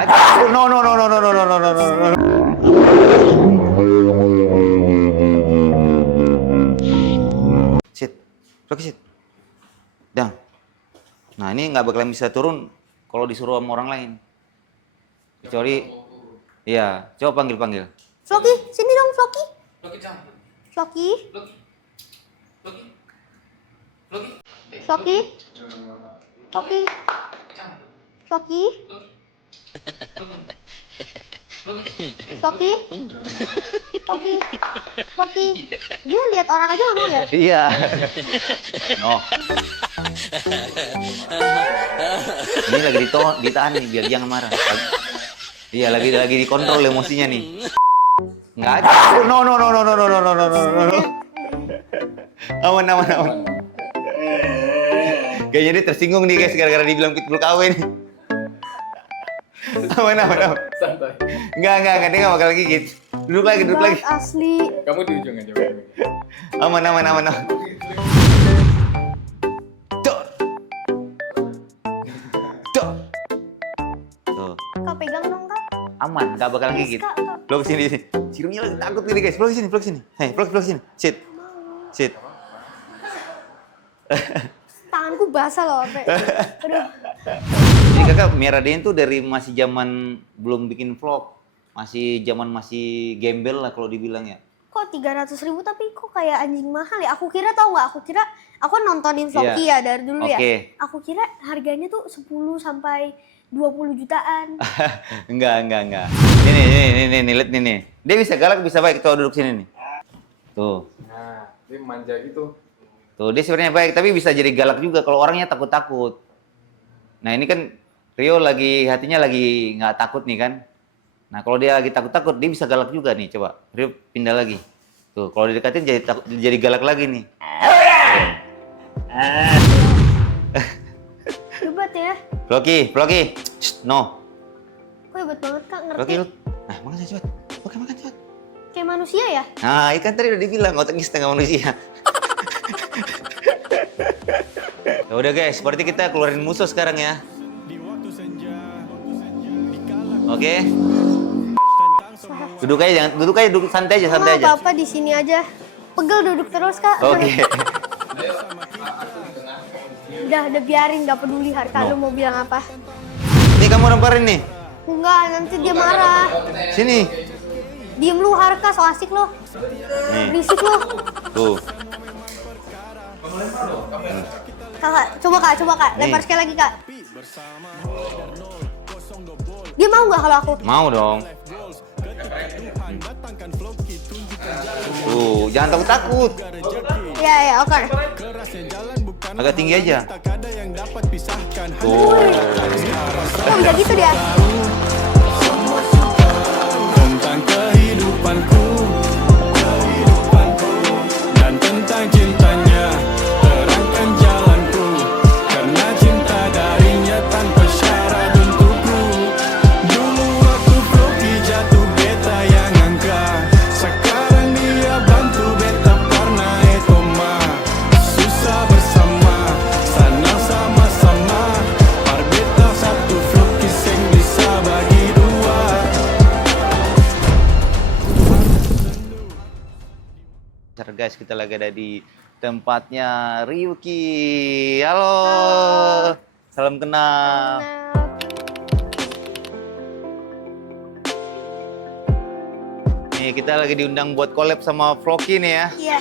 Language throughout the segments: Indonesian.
Enggak. No. Sit. Floki sit. Dang. Nah, ini nggak bakalan bisa turun kalau disuruh sama orang lain. Kecuali, iya. Coba panggil. Floki, sini dong Floki. Floki jangan. Floki. Floki. Floki. Floki. Jangan. Floki. Floki. Floki. Floki. Dia lihat orang aja nggak mau ya? Iya. No. Ini lagi ditahan nih biar jangan marah. Iya, lagi dikontrol emosinya nih. Enggak ada. No. Aman. Kayaknya dia tersinggung nih guys gara-gara dibilang pitbull KW nih. Aman. Santai. Enggak, dia nggak bakal gigit. Duduk lagi. Asli. Kamu di ujung aja. Aman. Tuh. Kak pegang dong kak. Aman, nggak bakal gigit. Vlog sini. Cirumnya lagi takut gini guys. Vlog sini. Hei, vlog sini. Sit. Tanganku basah loh, Pe. Aduh. Ini kakak meradain tuh dari masih zaman belum bikin vlog. Masih gembel lah kalau dibilang ya. Kok 300.000 tapi kok kayak anjing mahal ya? Aku kira tau nggak? Aku kira aku kan nontonin Floki ya dari dulu ya. Aku kira harganya tuh 10 sampai 20 jutaan. Enggak. Ini lihat nih. Dia bisa galak, bisa baik. Tuh duduk sini nih. Tuh. Nah, dia manja gitu. Tuh, dia sebenarnya baik tapi bisa jadi galak juga kalau orangnya takut-takut. Nah, ini kan Rio hatinya lagi nggak takut nih kan. Nah, kalau dia lagi takut-takut, dia bisa galak juga nih. Coba, Rio pindah lagi. Tuh, kalau didekatin jadi galak lagi nih. Hebat ya. Floki. Shh, no. Kok hebat banget kak, ngerti. Floki, nah makan cepat. Oke, makan cepat. Kayak manusia ya? Nah, ikan tadi udah dibilang otaknya setengah manusia. Ya udah guys, berarti kita keluarin musuh sekarang ya. Oke. Duduk santai aja. Apa-apa di sini aja. Pegel duduk terus kak. Oke. Udah biarin, gak peduli harta lu mau bilang apa. Ini kamu lemparin nih. Enggak, nanti dia marah. Sini. Diem lu Harka, so asik lu. Nih. Berisik lu. Tuh. Kakak, coba kak, Nih. lempar sekali lagi kak. Dia mau nggak kalau aku? Mau dong. Tuh, jangan takut. Ya, oke. Agak tinggi aja. Tuh. Kok bisa gitu dia? Tentang kehidupanku dan tentang cintanya, terangkan jalanku karena cinta darinya tanpa syarat untukku. Dulu waktu Floki jatuh beta yang angkat, sekarang dia bantu beta pernah ekoma. Susah bersama, senang sama-sama, par beta satu Floki sing bisa bagi dua. Guys, kita lagi ada di tempatnya Ryuki. Halo. Salam kenal. Nih, kita lagi diundang buat collab sama Floki nih ya. Iya.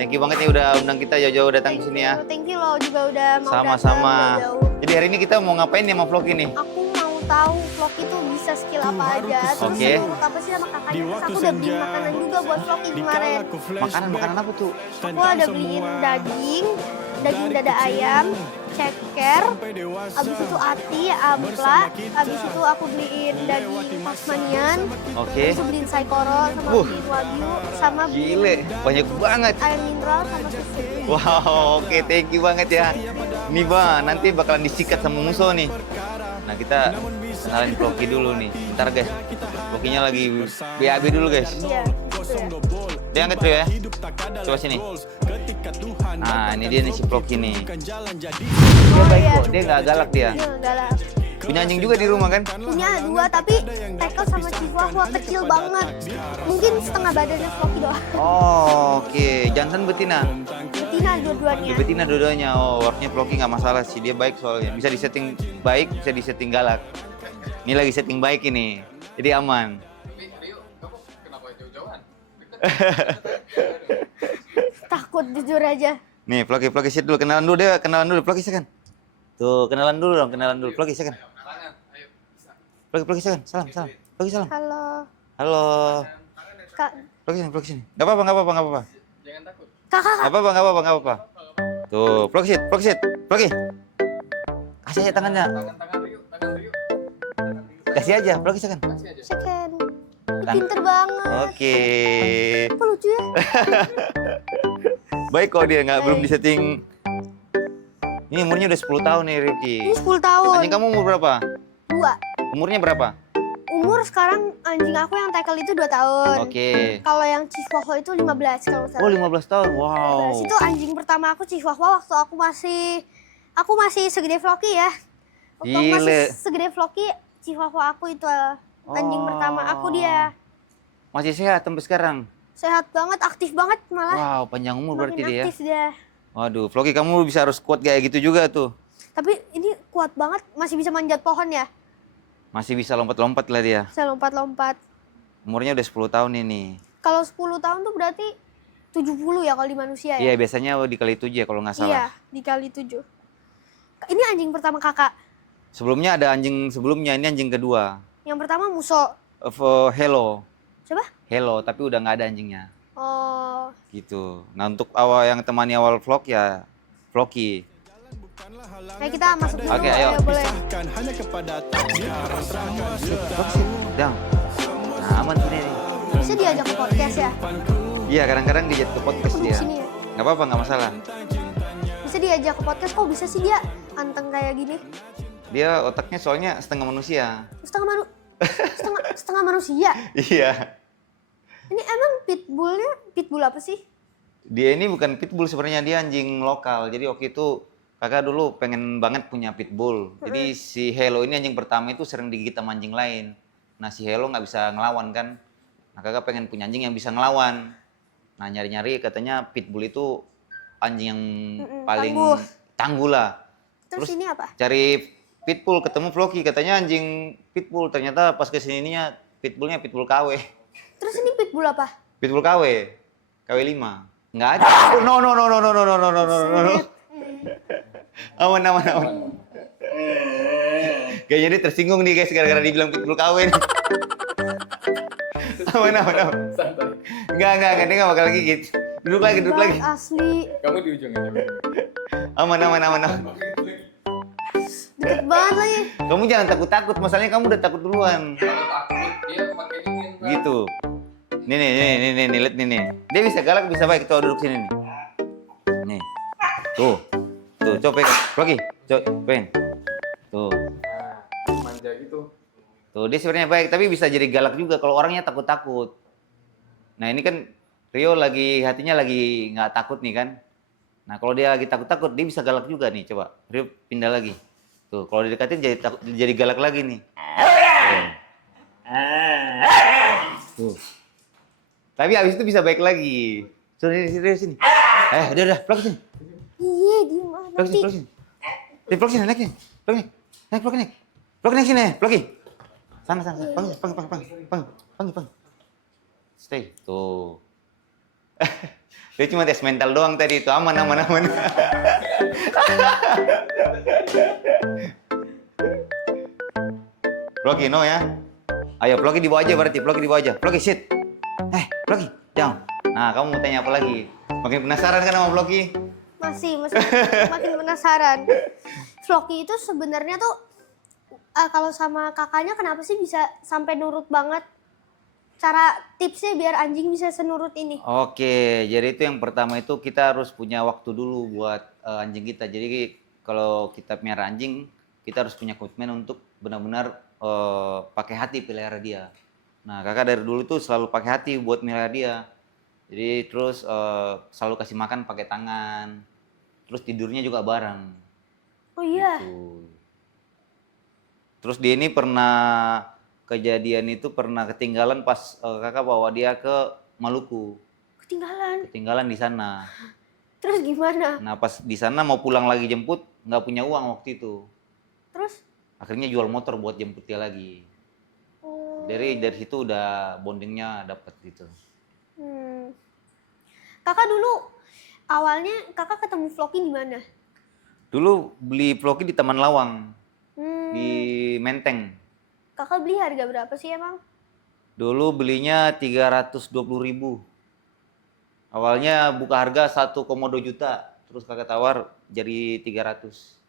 Thank you banget nih udah undang kita jauh-jauh datang ke sini ya. Thank you lo juga udah mau Sama-sama. datang jauh-jauh. Jadi hari ini kita mau ngapain nih sama Floki nih? Aku mau tahu Floki tuh bisa skill apa aja. Terus Oke. menurut apa sih sama kakaknya? Terus aku udah beli makanan juga buat Floki kemarin. Makanan apa tuh? Aku ada beliin daging dada ayam, ceker, abis itu ati, ampla, abis itu aku beliin daging pasmanian, Oke. terus beliin saikoro, sama beliin wagyu, sama beliin Gile, banyak banget. air mineral sama susu. Wow, oke, thank you banget ya. Nih Bang, nanti bakalan disikat sama musuh nih. Nah, kita kenalin Floki dulu nih. Bentar guys, Flokinya lagi BAB dulu guys. Iya, gitu ya. Dia angkat dulu ya. Coba sini. Nah, ini dia nih si Floki nih. Dia baik kok, dia nggak galak dia. Iya, galak. Punya anjing juga di rumah kan? Punya 2 tapi tackle sama Chihuahua kecil banget. Mungkin setengah badannya Floki doang. Oh, oke. Jantan betina. Betina dua-duanya. Betina dua-duanya. Oh, warnanya Floki nggak masalah sih. Dia baik soalnya. Bisa disetting baik, bisa disetting galak. Ini lagi setting baik ini. Jadi aman. Tapi Rio, kamu kenapa jauh-jauhan? Takut jujur aja. Nih, Floki sit dulu. Kenalan dulu Floki kan. Tuh, kenalan dulu Floki kan. Tangan, ayo. Bisa. Floki kan. Salam. Floki salam. Halo. Halo. Kak. Floki sini. Enggak apa-apa. Jangan takut. Kakak. Enggak apa-apa. Tuh, Floki sit. Floki. Kasih aja tangannya. Tangan Rio. Kasih aja, Floki kan. Kasih aja. Second. Pinter banget. Oke. Apa lucu ya? Baik kok dia belum Baik. disetting. Ini umurnya udah 10 tahun nih, Rifki. Ini 10 tahun. Anjing kamu umur berapa? 2. Umurnya berapa? Umur sekarang anjing aku yang tackle itu 2 tahun. Oke. Kalau yang Chihuahua itu 15 kalau nggak Oh, salah. 15 tahun. Wow. 15. Itu anjing pertama aku Chihuahua waktu aku masih segede Floki ya. Waktu aku masih Gile. segede Floki, Chihuahua aku itu anjing pertama aku dia. Masih sehat sampai sekarang. Sehat banget, aktif banget malah. Wow, panjang umur berarti Makin dia. aktif dia. Waduh, Floki kamu bisa harus kuat kayak gitu juga tuh. Tapi ini kuat banget, masih bisa manjat pohon ya. Masih bisa lompat-lompat lah dia. Bisa lompat-lompat. Umurnya udah 10 tahun ini. Kalau 10 tahun tuh berarti 70 ya kalau di manusia ya? Iya, biasanya dikali 7 ya kalau nggak Iya, salah. dikali 7. Ini anjing pertama kakak. Sebelumnya ada anjing sebelumnya, ini anjing kedua. Yang pertama Muso. Hello. Siapa? Hello, tapi udah nggak ada anjingnya. Oh, Gitu. Nah, untuk awal yang temani awal vlog ya Floki. nah kita masuk dulu. Oke, ayo. Boleh. hanya kepada takdir. Floki, dang. Nah, aman tuh nih. Bisa diajak ke podcast ya? Iya, kadang-kadang diajak ke podcast Duduk dia. sini ya. Nggak apa-apa, nggak masalah. Bisa diajak ke podcast, kok bisa sih dia anteng kayak gini? Dia otaknya soalnya setengah manusia. Setengah manusia. Iya. Ini emang pitbull apa sih? Dia ini bukan pitbull sebenarnya, dia anjing lokal. Jadi waktu itu kakak dulu pengen banget punya pitbull. Jadi si Hello ini anjing pertama itu sering digigit sama anjing lain. Nah si Hello nggak bisa ngelawan kan. Nah kakak pengen punya anjing yang bisa ngelawan. Nah nyari-nyari katanya pitbull itu anjing yang paling tangguh lah. Terus ini apa? Cari pitbull, ketemu Floki, katanya anjing pitbull. Ternyata pas kesininya pitbullnya pitbull KW. Terus ini pitbull apa? Pitbull KW, KW 5. Nggak ada. Oh, no. Aman. Kayaknya dia tersinggung nih guys gara-gara dibilang pitbull KW nih. Aman. Santai. Enggak, dia nggak bakal gigit. Duduk lagi. Asli. Kamu di ujung aja. Aman. Deket banget lagi. Kamu jangan takut, masalahnya kamu udah takut duluan. Kalau takut dia pakai dingin. Pak. Gitu. Nih, lihat nih. Dia bisa galak, bisa baik. Tuh, duduk sini nih. Nih. Tuh, coba pegang. Floki, coba pegang. Tuh. Nah, manja gitu. Tuh, dia sebenarnya baik, tapi bisa jadi galak juga kalau orangnya takut-takut. Nah, ini kan Rio hatinya lagi nggak takut nih kan. Nah, kalau dia lagi takut-takut, dia bisa galak juga nih. Coba, Rio pindah lagi. Tuh, kalau didekatin jadi galak lagi nih. Tuh. Tapi abis itu bisa baik lagi. Sini. Udah, Floki sini. Iya, gimana? Floki sini. Floki sini, naik nih. Floki naik sini. Floki. Sana. Panggil. Stay. Tuh. Dia cuma tes mental doang tadi itu. Aman. Floki, no ya. Ayo, Floki dibawa aja berarti. Floki, sit. Floki, down. Nah, kamu mau tanya apa lagi? Makin penasaran kan sama Floki? Masih makin penasaran. Floki itu sebenarnya tuh kalau sama kakaknya kenapa sih bisa sampai nurut banget? Cara tipsnya biar anjing bisa senurut ini. Oke, jadi itu yang pertama itu kita harus punya waktu dulu buat anjing kita. Jadi kalau kita pelihara anjing, kita harus punya komitmen untuk benar-benar pakai hati pelihara dia. Nah, kakak dari dulu tuh selalu pakai hati buat melihara dia. Jadi terus selalu kasih makan pakai tangan. Terus tidurnya juga bareng. Oh iya. Gitu. Terus dia ini pernah kejadian itu pernah ketinggalan pas kakak bawa dia ke Maluku. Ketinggalan di sana. Terus gimana? Nah pas di sana mau pulang lagi jemput, nggak punya uang waktu itu. Terus? Akhirnya jual motor buat jemput dia lagi. Oh. Dari situ udah bondingnya dapet gitu. Kakak dulu awalnya kakak ketemu Floki di mana? Dulu beli Floki di Taman Lawang, Hmm, di Menteng. kakak beli harga berapa sih emang? Dulu belinya 320.000. Awalnya buka harga 1,2 juta, terus kakak tawar jadi 300.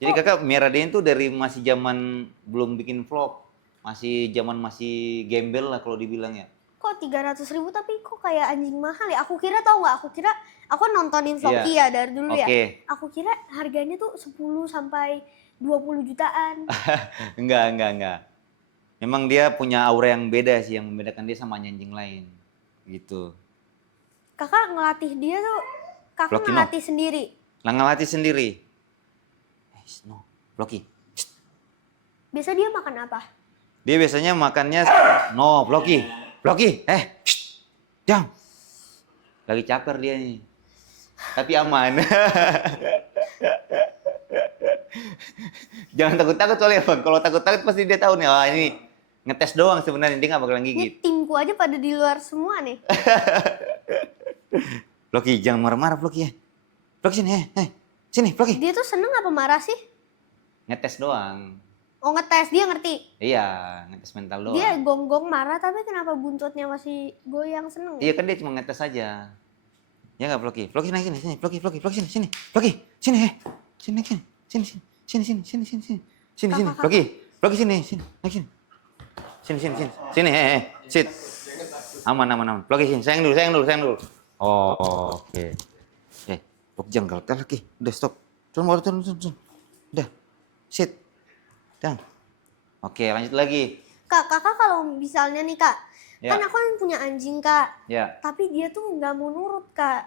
Jadi kakak meradain tuh dari masih zaman belum bikin vlog, masih gembel lah kalau dibilang ya. Kok 300.000 tapi kok kayak anjing mahal ya? Aku kira tahu nggak? Aku kira aku nontonin Floki ya dari dulu ya. Oke. Aku kira harganya tuh 10 sampai 20 jutaan. Enggak. Memang dia punya aura yang beda sih, yang membedakan dia sama anjing lain. Gitu. Kakak ngelatih dia tuh, kakak Floki, no. ngelatih sendiri. Lah ngelatih sendiri. No, Floki. Biasa dia makan apa? Dia biasanya makannya no, Floki. Jam. Lagi caper dia nih. Tapi aman. Jangan takut-takut soalnya, Bang. Kalau takut-takut pasti dia tahu nih, wah ini ngetes doang sebenarnya, dia nggak bakalan Ini gigit. timku aja pada di luar semua nih. Floki, jangan marah-marah, Floki ya. Floki sini, sini, Floki. Dia tuh seneng apa marah sih? Ngetes doang. Oh ngetes, dia ngerti. Iya, ngetes mental doang. Dia gonggong marah tapi kenapa buntutnya masih goyang seneng? Iya kan dia cuma ngetes aja. Ya nggak Floki? Floki sini, Floki sini. Floki, sini. Sini. Floki sini. Sini, sit. Aman. Floki sini, sayang dulu. Oh, oke. Floki jangan galak lagi. Udah stop. Turun. Udah, sit. Dah. Oke, lanjut lagi. Kak, kakak kalau misalnya nih kak, Ya. kan aku kan punya anjing kak, Ya. tapi dia tuh nggak mau nurut kak.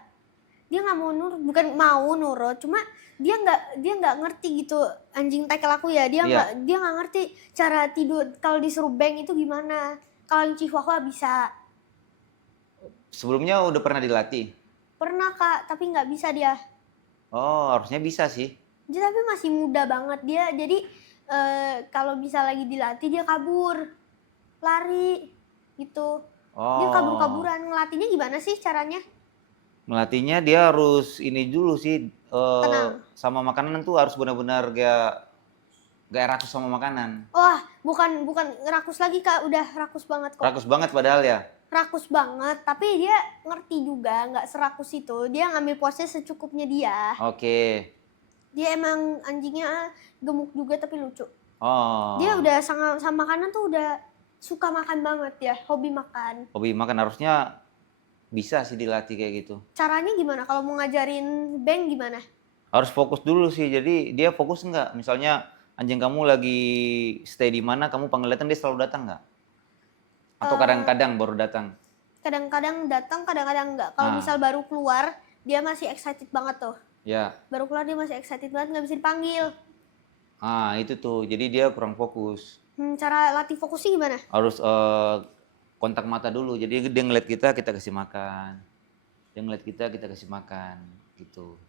Dia nggak mau nurut, bukan mau nurut, cuma dia nggak ngerti gitu anjing tackle aku ya. Dia Iya. nggak ngerti cara tidur kalau disuruh bang itu gimana. Kalau yang Chihuahua bisa. Sebelumnya udah pernah dilatih? Pernah kak, tapi nggak bisa dia. Oh, harusnya bisa sih. Dia tapi masih muda banget dia, jadi kalau bisa lagi dilatih dia kabur, lari gitu. Dia Oh. kabur-kaburan. Ngelatihnya gimana sih caranya? Melatihnya dia harus ini dulu sih, Tenang. sama makanan tuh harus benar-benar gak rakus sama makanan. Wah, bukan rakus lagi kak, udah rakus banget kok. Rakus banget padahal ya. Rakus banget, tapi dia ngerti juga, nggak serakus itu. Dia ngambil porsi secukupnya dia. Oke. Dia emang anjingnya gemuk juga tapi lucu. Oh. Dia udah sama makanan tuh udah suka makan banget ya, hobi makan. Hobi makan harusnya bisa sih dilatih kayak gitu. Caranya gimana? Kalau mau ngajarin bang gimana? Harus fokus dulu sih. Jadi dia fokus enggak? Misalnya anjing kamu lagi stay di mana, kamu panggil datang dia selalu datang nggak? Atau kadang-kadang baru datang? Kadang-kadang datang, kadang-kadang enggak. Kalau Nah. misal baru keluar, dia masih excited banget tuh. Ya. Baru keluar dia masih excited banget, nggak bisa dipanggil. Ah, itu tuh. Jadi dia kurang fokus. Cara latih fokusnya gimana? Harus kontak mata dulu. Jadi dia ngeliat kita kasih makan. Dia ngeliat kita kasih makan gitu.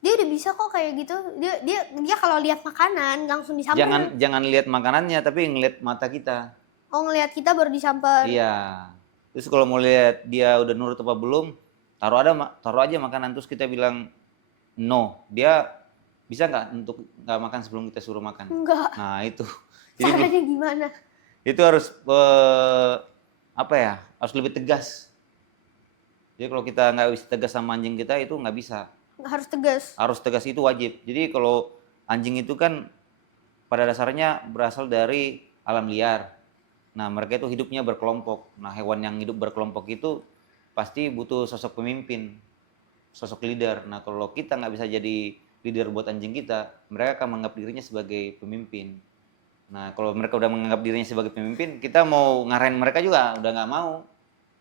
Dia udah bisa kok kayak gitu. Dia kalau lihat makanan langsung disamper. Jangan lihat makanannya tapi ngeliat mata kita. Oh ngelihat kita baru disamper. Iya. Terus kalau mau lihat dia udah nurut apa belum, taruh aja makanan terus kita bilang no. Dia bisa nggak untuk nggak makan sebelum kita suruh makan? Enggak. Nah itu. Jadi Caranya gimana? itu harus apa ya? Harus lebih tegas. Jadi kalau kita nggak bisa tegas sama anjing kita itu nggak bisa. Harus tegas. Harus tegas itu wajib. Jadi kalau anjing itu kan pada dasarnya berasal dari alam liar. Nah mereka itu hidupnya berkelompok. Nah hewan yang hidup berkelompok itu pasti butuh sosok pemimpin, sosok leader. Nah kalau kita nggak bisa jadi leader buat anjing kita, mereka akan menganggap dirinya sebagai pemimpin. Nah kalau mereka udah menganggap dirinya sebagai pemimpin, kita mau ngarahin mereka juga udah nggak mau.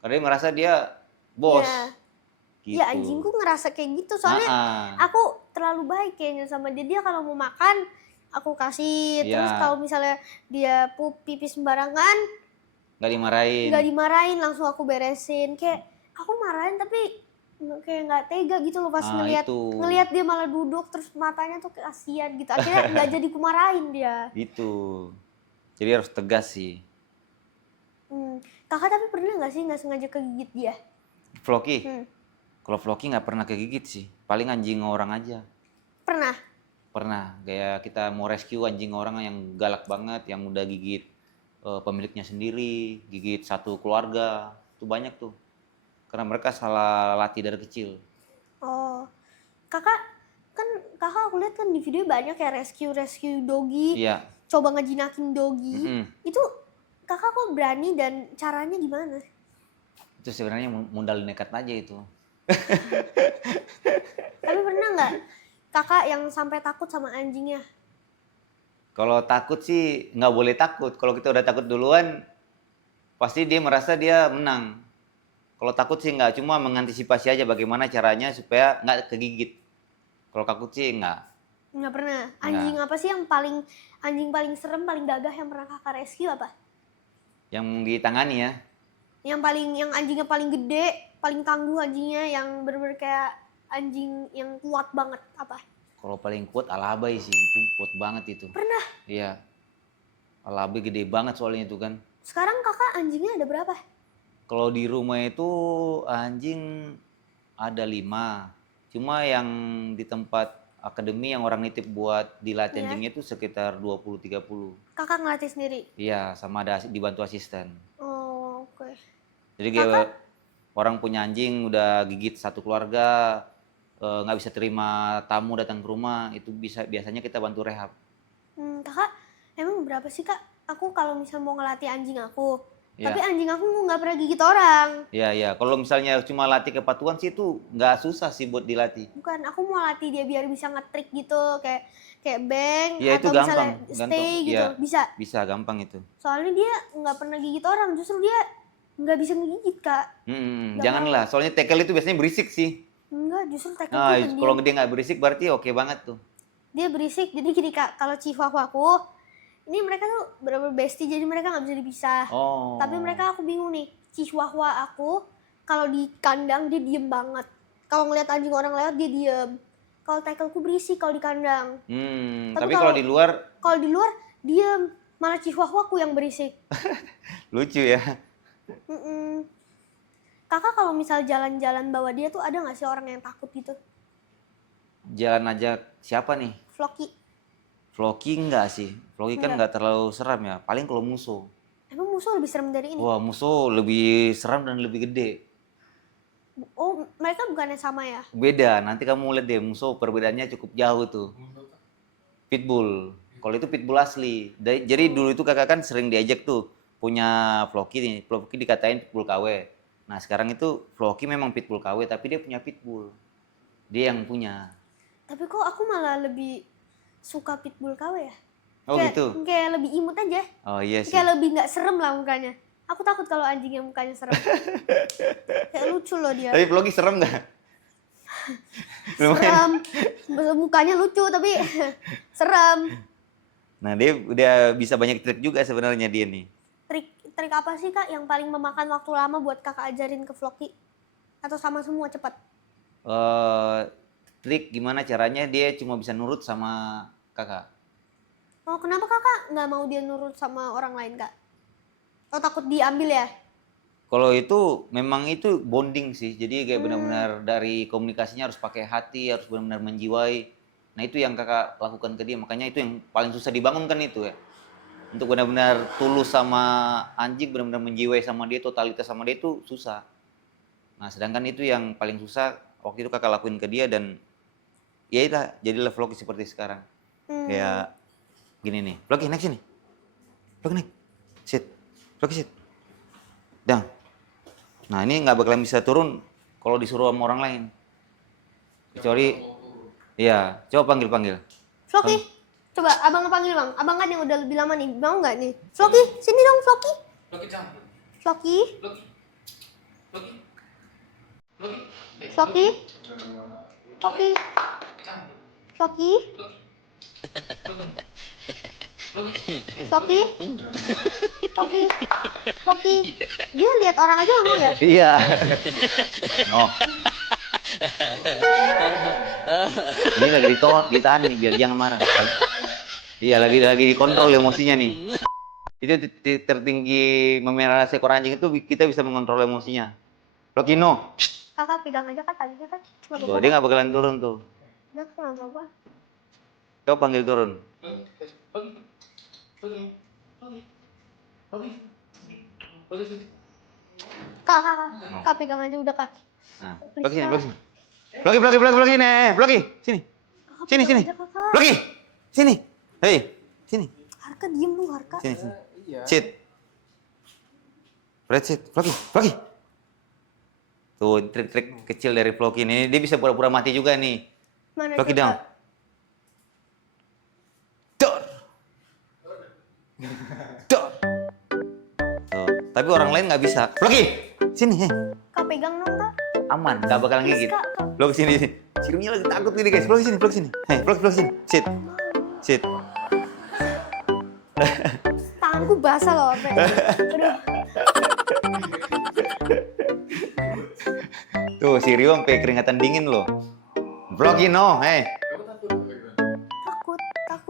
Karena dia merasa dia bos. Iya. Gitu. Ya anjingku ngerasa kayak gitu soalnya aku terlalu baik kayaknya sama dia. Dia kalau mau makan aku kasih. Iya. Terus kalau misalnya dia pup pipis sembarangan, Nggak dimarahin. nggak dimarahin, langsung aku beresin. Kayak aku marahin tapi kayak nggak tega gitu loh pas Ah, itu. ngelihat dia malah duduk terus matanya tuh kasihan gitu. Akhirnya nggak jadi kumarahin dia. Itu. Jadi harus tegas sih. Kakak tapi pernah nggak sih nggak sengaja kegigit dia? Floki. Hmm. Kalau Floki nggak pernah kegigit sih. Paling anjing orang aja. Pernah? Pernah. Kayak kita mau rescue anjing orang yang galak banget, yang udah gigit pemiliknya sendiri, gigit satu keluarga. Itu banyak tuh. Karena mereka salah latih dari kecil. Oh, kakak aku lihat kan di video banyak ya rescue doggy, Iya. coba ngejinakin doggy. Mm-mm. Itu kakak kok berani dan caranya gimana? Itu sebenarnya modal nekat aja itu. Tapi pernah nggak kakak yang sampai takut sama anjingnya? Kalau takut sih nggak boleh takut. Kalau kita udah takut duluan, pasti dia merasa dia menang. Kalau takut sih nggak, cuma mengantisipasi aja bagaimana caranya supaya nggak kegigit. Kalau takut sih nggak. Nggak pernah. Anjing apa sih yang anjing paling serem, paling gagah yang pernah kakak rescue apa? Yang ditangani ya. Yang anjingnya paling gede, paling tangguh anjingnya, yang bener-bener kayak anjing yang kuat banget apa? Kalau paling kuat Alabai sih, itu kuat banget itu. Pernah. Iya. Alabai gede banget soalnya itu kan. Sekarang kakak anjingnya ada berapa? Kalau di rumah itu anjing ada 5. Cuma yang di tempat akademi yang orang nitip buat dilatih Iya. anjingnya itu sekitar 20-30. Kakak ngelatih sendiri? Iya, sama ada dibantu asisten. Oh, oke. Jadi kayak orang punya anjing udah gigit satu keluarga, nggak bisa terima tamu datang ke rumah, itu biasanya kita bantu rehab. Kakak emang berapa sih kak? Aku kalau misal mau ngelatih anjing aku, Iya. tapi anjing aku nggak pernah gigit orang. Iya, iya. Kalau misalnya cuma latih kepatuhan sih itu nggak susah sih buat dilatih. Bukan, aku mau latih dia biar bisa nge-trick gitu, kayak bang Iya, itu atau misalnya gampang. stay gitu, Iya. bisa. Bisa gampang itu. Soalnya dia nggak pernah gigit orang, justru dia nggak bisa ngegigit kak. Nggak Janganlah, soalnya tackle itu biasanya berisik sih. Enggak, justru tackle Nah, tuh kalau pendiam. dia nggak berisik berarti oke banget tuh. Dia berisik, jadi gini kak, kalau chihuahua aku, ini mereka tuh bener-bener bestie, jadi mereka nggak bisa dipisah. Oh. Tapi mereka aku bingung nih, chihuahua aku kalau di kandang dia diem banget. Kalau ngeliat anjing orang lewat dia diem. Kalau tackleku berisik kalau di kandang. Tapi kalau di luar Kalau di luar diem, malah chihuahuaku yang berisik. lucu ya. Mm-mm. Kakak kalau misal jalan-jalan bawa dia tuh ada nggak sih orang yang takut gitu? Jalan aja siapa nih? Floki, Floki enggak sih. Floki kan nggak terlalu seram ya. Paling kalau musuh. emang musuh lebih serem dari ini? Wah, musuh lebih seram dan lebih gede. Oh, mereka bukannya sama ya? Beda, nanti kamu lihat deh musuh perbedaannya cukup jauh tuh. Pitbull. Kalau itu pitbull asli. Jadi dulu itu kakak kan sering diajak tuh punya Floki nih. Floki dikatain pitbull KW. Nah sekarang itu Floki memang pitbull KW tapi dia punya pitbull. Dia yang punya. Tapi kok aku malah lebih suka pitbull KW ya? Oh gitu? Kayak lebih imut aja. Oh iya sih. Kayak lebih nggak serem lah mukanya. Aku takut kalau anjing yang mukanya serem. Kayak lucu loh dia. Tapi Floki serem nggak? Serem. Mukanya lucu tapi serem. Nah dia udah bisa banyak trik juga sebenarnya dia nih. Trik apa sih kak yang paling memakan waktu lama buat kakak ajarin ke Floki? Atau sama semua cepat? Trik gimana caranya dia cuma bisa nurut sama kakak. Oh kenapa kakak nggak mau dia nurut sama orang lain kak? Oh takut diambil ya? Kalau itu memang itu bonding sih. Jadi kayak benar-benar dari komunikasinya harus pakai hati, harus benar-benar menjiwai. Nah itu yang kakak lakukan ke dia. Makanya itu yang paling susah dibangunkan itu ya. Untuk benar-benar tulus sama anjing, benar-benar menjiwai sama dia, totalitas sama dia itu susah. Nah sedangkan itu yang paling susah waktu itu kakak lakuin ke dia dan ya itu jadilah Floki seperti sekarang. Kayak gini nih. Floki naik sini. Floki naik. Sit. Floki sit. Dang. Nah ini nggak bakalan bisa turun kalau disuruh sama orang lain. Kecuali, iya, coba panggil. Floki, coba abang panggil bang. Abang kan yang udah lebih lama nih, mau nggak nih? Floki, sini dong Floki. Loki campur. Floki, Loki. Loki. Loki. Floki, Floki, Campur. Floki. Loki. Floki, Floki, Floki. Dia lihat orang aja nggak mau ya? Iya. Oh. Ini lagi ditahan nih biar jangan marah. Iya, lagi dikontrol emosinya nih. Itu tertinggi memelihara seekor anjing itu kita bisa mengontrol emosinya. Lokino. Kakak pegang aja kan tadinya kan. Nggak Tuh, apa-apa. dia nggak bakalan turun tuh. Nggak apa-apa. Kau panggil turun. Kak pegang aja udah kak. Nah, Please, Floki sini, Kak. Floki sini. Floki nih, Floki, sini. Kakak Sini, pegang sini. aja, Kakak. Floki, sini. Hei, sini. Harka diem lu Harka. Sini, sini. Iya. Sit. Red sit. Floki, Floki. Tuh, trik-trik kecil dari Floki ini. Dia bisa pura-pura mati juga nih. Mana Floki coba? down. Dor. Dor. Tuh, tapi orang lain nggak bisa. Floki, sini. Hei. Kak pegang dong kak. Aman, nggak bakalan Please, gigit. Kak. Floki sini. Si Rumia lagi takut ini guys. Floki sini, Floki sini. Hei, Floki sini. Sit. Sit. Tanganku basah loh. Sampai. Aduh. Tuh, si Rio sampai keringatan dingin loh. Floki no, hei.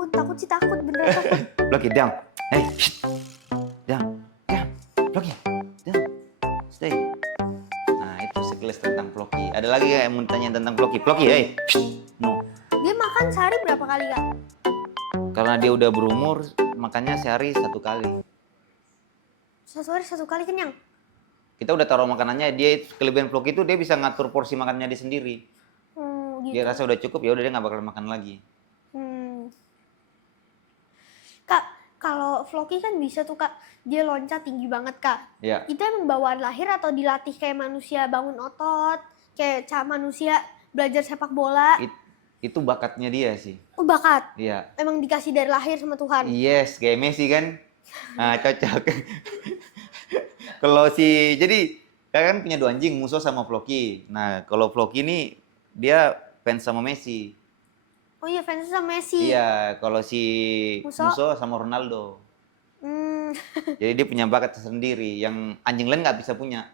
Takut sih takut beneran takut. Floki down. Hey, shh. Down. Down. Floki. Down. Stay. Nah, itu sekilas tentang Floki. Ada lagi yang mau tanya tentang Floki? Floki, hey. Shh. No. Dia makan sehari berapa kali kak? Karena dia udah berumur, makannya sehari 1 kali. Satu hari 1 kali kenyang. Kita udah taruh makanannya, dia kelebihan Floki itu dia bisa ngatur porsi makannya dia sendiri. Gitu. Dia rasa udah cukup, ya udah dia nggak bakal makan lagi. Kak, kalau Floki kan bisa tuh kak, dia loncat tinggi banget kak. Ya. Itu emang bawaan lahir atau dilatih kayak manusia bangun otot, kayak manusia belajar sepak bola? Itu bakatnya dia sih. Oh bakat, Iya. emang dikasih dari lahir sama Tuhan. Yes, kayak Messi kan. Nah, cocok. Kalau jadi dia kan punya 2 anjing, Musso sama Floki. Nah, kalau Floki ini dia fans sama Messi. Oh iya fans sama Messi. Iya, kalau si Musso? Musso sama Ronaldo. Hmm. Jadi dia punya bakat sendiri yang anjing lain nggak bisa punya,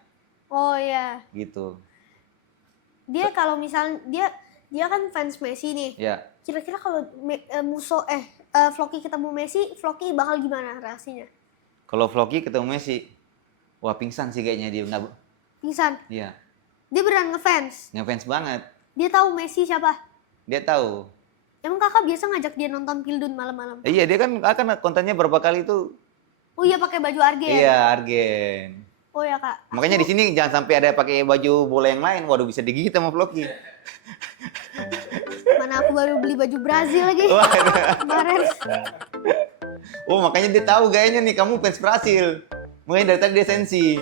Oh iya. gitu. Dia kalau misal dia kan fans Messi nih. Ya, Kira-kira kalau Floki ketemu Messi, Floki bakal gimana reaksinya? kalau Floki ketemu Messi, wah pingsan sih kayaknya dia nggak. Pingsan. Iya, Dia beneran ngefans. ngefans banget. Dia tahu Messi siapa? Dia tahu. Emang kakak biasa ngajak dia nonton Pildun malam-malam? Iya, dia kan akan kontennya berapa kali itu. Oh iya pakai baju Argen. Iya, Argen. Oh ya kak. Makanya di sini jangan sampai ada pakai baju bola yang lain. Waduh, bisa digigit sama Floki. Mana aku baru beli baju Brazil lagi. Waduh. Kemarin. Oh, makanya dia tahu gayanya nih kamu fans Brasil. Makanya dari tadi dia sensi.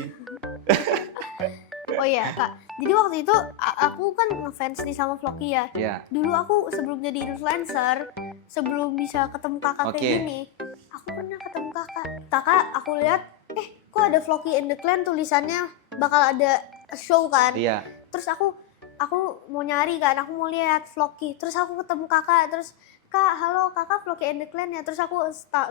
Oh iya kak. Jadi waktu itu aku kan ngefans nih sama Floki ya. Iya. Dulu aku sebelum jadi influencer, sebelum bisa ketemu kakak Oke. kayak gini, aku pernah ketemu kakak. Kakak aku lihat, kok ada Floki and the Clan tulisannya bakal ada show kan. Iya. Terus aku mau nyari kan, aku mau lihat Floki. Terus aku ketemu kakak, terus kak, halo kakak Floki and the Clan ya. Terus aku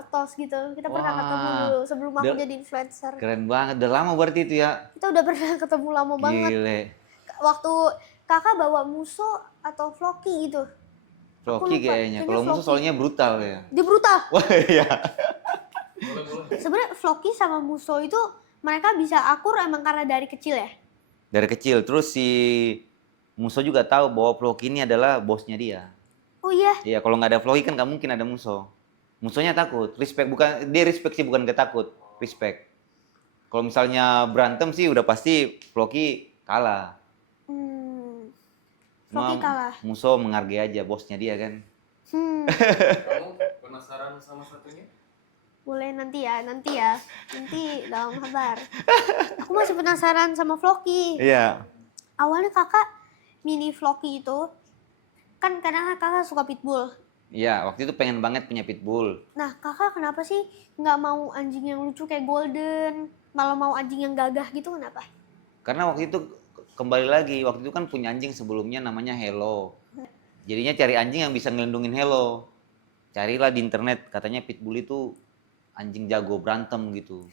tos gitu, kita pernah Wah. ketemu dulu sebelum aku Udah- jadi influencer. Keren banget. Udah lama berarti itu ya. Kita udah pernah ketemu lama banget. Gile. Waktu kakak bawa Musso atau Floki gitu. Floki lupa. kayaknya. Kayaknya Kalau Musso Floki. soalnya brutal ya. Dia brutal. Wah, iya. Sebenarnya Floki sama Musso itu mereka bisa akur emang karena dari kecil ya. Dari kecil. Terus si Musso juga tahu bahwa Floki ini adalah bosnya dia. Oh iya. Iya, kalau nggak ada Floki kan nggak mungkin ada Musso. Musuhnya takut, respect bukan dia respect sih bukan ketakut, respect. Kalau misalnya berantem sih udah pasti Floki kalah. Floki Cuma kalah. Musso menghargai aja bosnya dia kan. Kamu penasaran sama satunya? Boleh nanti ya. Nanti dalam kabar. Aku masih penasaran sama Floki. Iya. Awalnya kakak milih Floki itu kan karena kakak suka pitbull. Iya, waktu itu pengen banget punya pitbull. Nah kakak kenapa sih nggak mau anjing yang lucu kayak Golden, malah mau anjing yang gagah gitu kenapa? Karena waktu itu kembali lagi, waktu itu kan punya anjing sebelumnya namanya Hello. Jadinya cari anjing yang bisa ngelindungin Hello. carilah di internet, katanya pitbull itu anjing jago berantem gitu.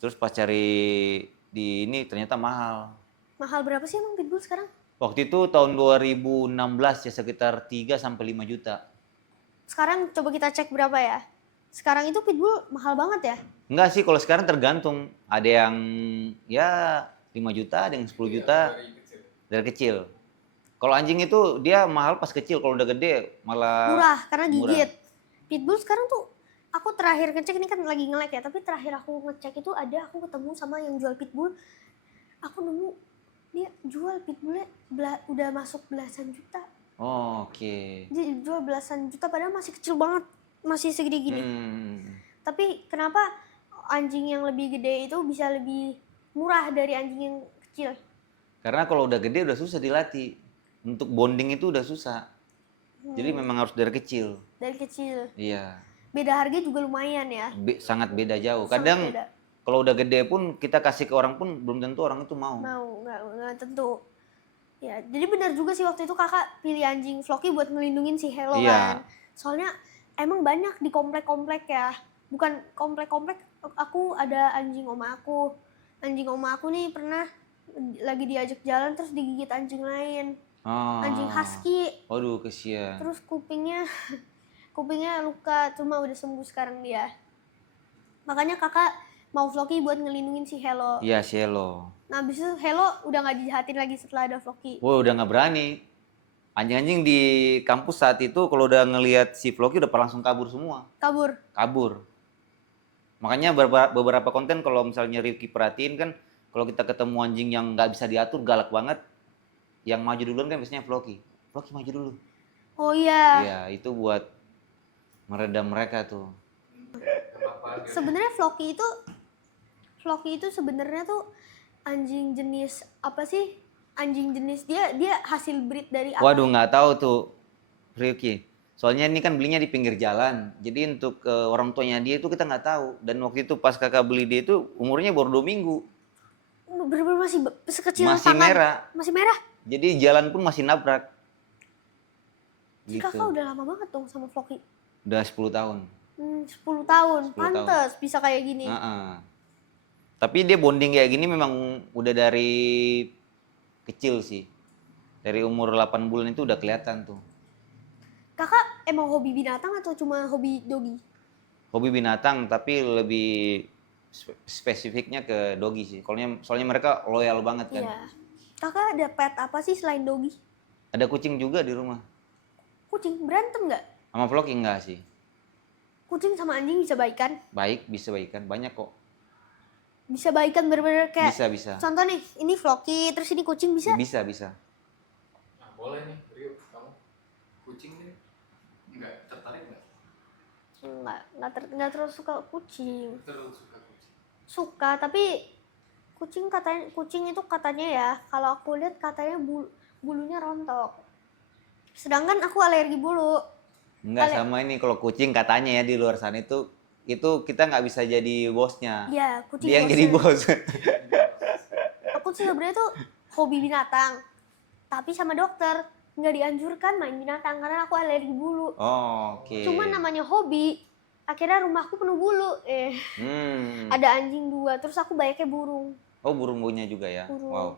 Terus pas cari di ini ternyata mahal. Mahal berapa sih emang pitbull sekarang? Waktu itu tahun 2016 ya sekitar 3 sampai 5 juta. Sekarang coba kita cek berapa ya. Sekarang itu pitbull mahal banget ya. Enggak sih, kalau sekarang tergantung. Ada yang ya 5 juta, ada yang 10 juta Dari kecil. dari kecil. Kalau anjing itu dia mahal pas kecil, kalau udah gede malah Murah karena murah. gigit. Pitbull sekarang tuh aku terakhir ngecek ini kan lagi nge-lag ya, tapi terakhir aku ngecek itu aku ketemu sama yang jual pitbull. Aku nemu dia jual pitbullnya udah masuk belasan juta. Oh, oke. Dia jual belasan juta padahal masih kecil banget, masih segede gini. Tapi kenapa anjing yang lebih gede itu bisa lebih murah dari anjing yang kecil? Karena kalau udah gede udah susah dilatih. Untuk bonding itu udah susah. Jadi memang harus dari kecil. Dari kecil. Iya. Beda harga juga lumayan ya. Sangat beda jauh. Sangat Kadang beda. kalau udah gede pun kita kasih ke orang pun belum tentu orang itu mau. Nggak tentu. Ya, jadi benar juga sih waktu itu kakak pilih anjing Floki buat ngelindungin si Hello Iya. kan. Soalnya emang banyak di komplek-komplek ya. Bukan komplek-komplek, aku ada anjing oma aku. Anjing oma aku nih pernah lagi diajak jalan terus digigit anjing lain. Oh. Anjing husky. Aduh, kesian. Terus kupingnya luka, cuma udah sembuh sekarang dia. Makanya kakak mau Floki buat ngelindungin si Hello. Iya, Cielo. Nah abis itu Hello udah nggak dijahatin lagi setelah ada Floki. Wah, udah nggak berani. Anjing-anjing di kampus saat itu kalau udah ngelihat si Floki udah langsung kabur semua. Kabur. Kabur. Makanya beberapa konten kalau misalnya Rifki perhatiin kan, kalau kita ketemu anjing yang nggak bisa diatur, galak banget, yang maju duluan kan biasanya Floki. Floki maju dulu. Oh iya. Iya, itu buat meredam mereka tuh. Apa gitu. Sebenarnya Floki itu sebenarnya tuh anjing jenis apa sih? Anjing jenis dia hasil breed dari apa? Waduh, nggak tahu tuh, Rifki. Soalnya ini kan belinya di pinggir jalan. Jadi untuk orang tuanya dia itu kita nggak tahu. Dan waktu itu pas kakak beli dia itu umurnya baru 2 minggu. Bener-bener masih sekecil Masih tangan. merah. Masih merah. Jadi jalan pun masih nabrak. Si Gitu. kakak udah lama banget dong sama Floki. Udah 10 tahun. 10 tahun. 10 tahun. Pantes bisa kayak gini. Heeh. Tapi dia bonding kayak gini memang udah dari kecil sih. Dari umur 8 bulan itu udah kelihatan tuh. Kakak emang hobi binatang atau cuma hobi doggy? Hobi binatang tapi lebih spesifiknya ke doggy sih. Soalnya mereka loyal banget kan. Iya. Kakak ada pet apa sih selain doggy? Ada kucing juga di rumah. Kucing berantem nggak? Sama Floki enggak sih. Kucing sama anjing bisa baikan? Baik, bisa baikan. Banyak kok. Bisa baikan bener-bener kayak Bisa. contoh nih, ini Floki, terus ini kucing bisa? Bisa. Nah, boleh nih, Rio, kamu kucing nih. Enggak tertarik nggak? Nggak terlalu suka kucing. Terus suka kucing. Suka, tapi kucing itu katanya ya, kalau aku lihat katanya bulunya rontok. Sedangkan aku alergi bulu. Enggak sama ini kalau kucing katanya ya di luar sana itu kita nggak bisa jadi bosnya. Iya, kucing. Dia yang jadi bos. Aku sih sebenarnya tuh hobi binatang, tapi sama dokter nggak dianjurkan main binatang karena aku alergi bulu. Oh, oke. Cuma namanya hobi, akhirnya rumahku penuh bulu. Ada anjing 2, terus aku banyaknya burung. Oh, burung punya juga ya. Burung. Wow.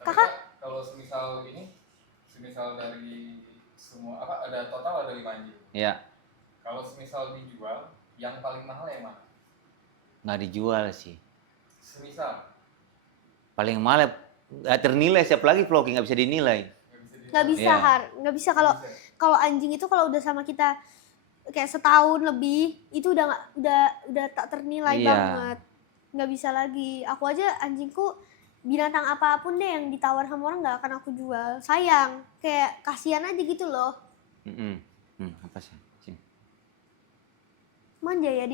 Tapi Kakak? Kak, kalau semisal dari semua ada total ada 5 anjing. Ya, Kalau semisal dijual, yang paling mahal yang mana? nggak dijual sih. Semisal Paling mahal nggak ternilai, siapa lagi Floki nggak bisa dinilai. Nggak bisa Iya. nggak bisa kalau anjing itu kalau udah sama kita kayak setahun lebih itu udah tak ternilai Iya. banget, nggak bisa lagi. Aku aja anjingku binatang apapun deh yang ditawar sama orang nggak akan aku jual, sayang, kayak kasihan aja gitu loh. Apa sih? Sini. Manja ya dia.